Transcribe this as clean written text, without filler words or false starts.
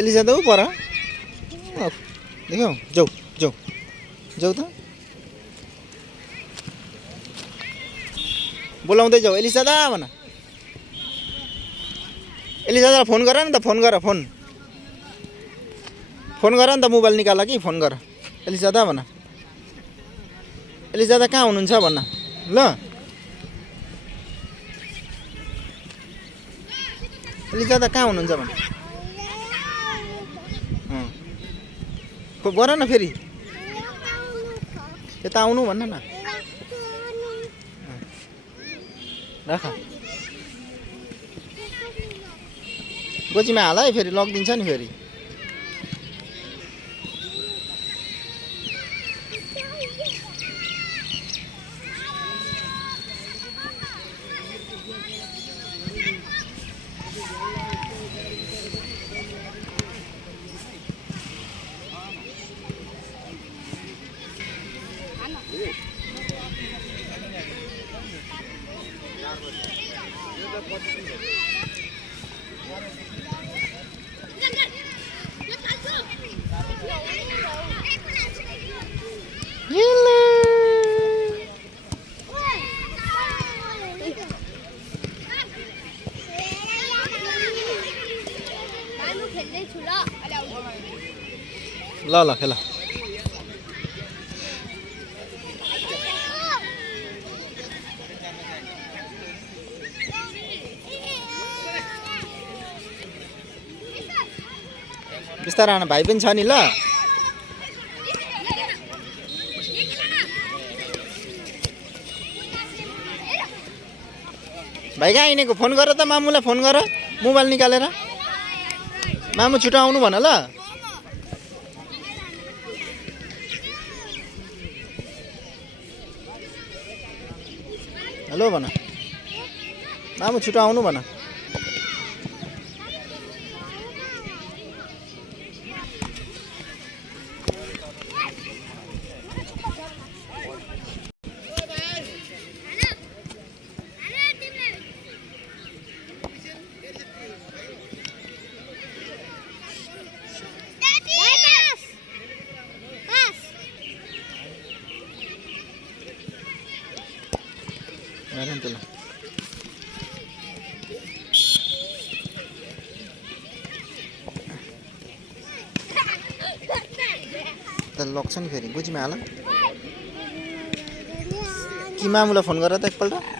Elisa त ऊ पर देख्यौ जाऊ जाऊ जाऊ त बोलाउँदै जाऊ एलिसा दा भन एलिसा दा फोन गर नि त फोन गर फोन गर नि त मोबाइल निकाल कि फोन गर एलिसा दा भन एलिसा दा कहाँ हुनुहुन्छ भन्न ल एलिसा दा कहाँ हुनुहुन्छ भन गर न फेरि यता आउनु भन्न न राख गोजीमा हाल है फेरि लगिदिन्छ नि फेरि ल ल खेल बिस्तारै आउन भाइ पनि छ नि ल भाइ कहाँ हिँडेको फोन गर त मामुलाई फोन गर मोबाइल निकालेर मामु छिटो आउनु भन ल हेलो भन मामु छिटो आउनु भन लग्छ नि फेरि गोजीमा हाल कि मामुलाई फोन गर त एकपल्ट